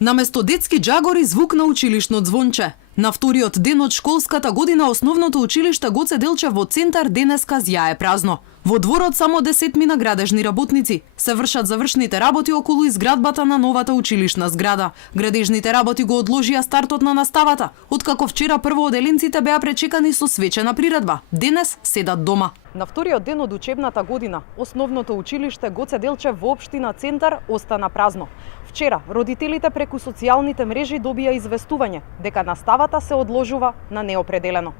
Наместо детски џагори звук на училишно звонче. На вториот ден од школската година основното училиште Гоце Делчев во центар денеска зјае празно. Во дворот само 10 градежни работници се вршат завршните работи околу изградбата на новата училишна зграда. Градежните работи го одложија стартот на наставата, откако вчера првооделенците беа пречекани со свечена приредба. Денес седат дома. На вториот ден од учебната година, основното училиште Гоце Делчев во општина Центар остана празно. Вчера родителите преку социјалните мрежи добија известување дека наставата се одложува на неопределено.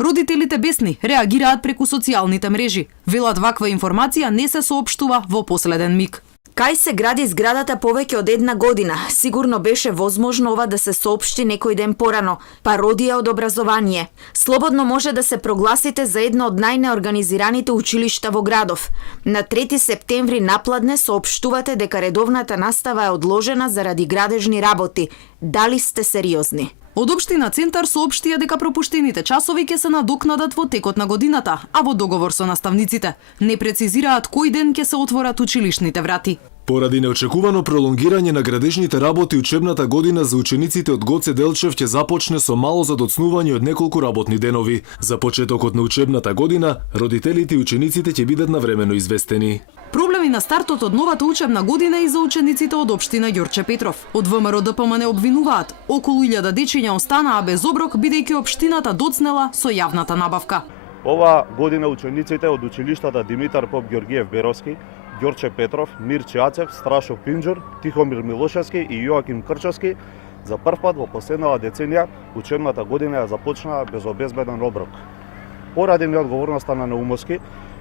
Родителите бесни реагираат преку социјалните мрежи. Велат ваква информација не се соопштува во последен миг. Кај се гради зградата повеќе од една година, сигурно беше возможно ова да се соопшти некој ден порано. Пародија од образование. Слободно може да се прогласите за едно од најнеорганизираните училишта во градов. На 3 септември напладне соопштувате дека редовната настава е одложена заради градежни работи. Дали сте сериозни? Од општина Центар соопштија дека пропуштените часови ќе се надокнадат во текот на годината, а во договор со наставниците. Не прецизираат кој ден ќе се отворат училишните врати. Поради неочекувано пролонгирање на градежните работи, учебната година за учениците од Гоце Делчев ќе започне со мало задоцнување од неколку работни денови. За почетокот на учебната година, родителите и учениците ќе бидат навремено известени. Проблеми на стартот од новата учебна година и за учениците од општина Ѓорче Петров. Од ВМРО ДПМН обвинуваат, околу 1000 дечиња останаа без оброк бидејќи општината доцнела со јавната набавка. Ова година учениците од училиштата Димитар Поп Ѓоргиев Беровски, Ѓорче Петров, Мирче Ацев, Страшо Пинџур, Тихомир Милошевски и Јоаким Крчовски за прв пат во последнава деценија учебната година ја започнаа без обезбеден оброк. Поради неодговорноста на Наумовски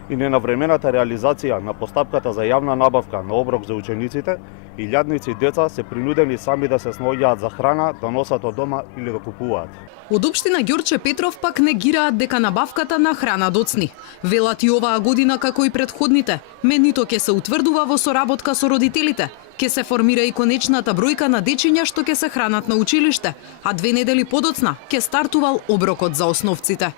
и ненавремената реализација на постапката за јавна набавка на оброк за учениците, илјадници деца се принудени сами да се сноѓаат за храна, да носат од дома или да купуваат. Од општина Ѓорче Петров пак негираат дека набавката на храна доцни. Велат и оваа година како и претходните, менито ќе се утврдува во соработка со родителите. Ќе се формира и конечната бројка на дечиња што ќе се хранат на училиште, а 2 недели подоцна ќе стартувал оброкот за основците.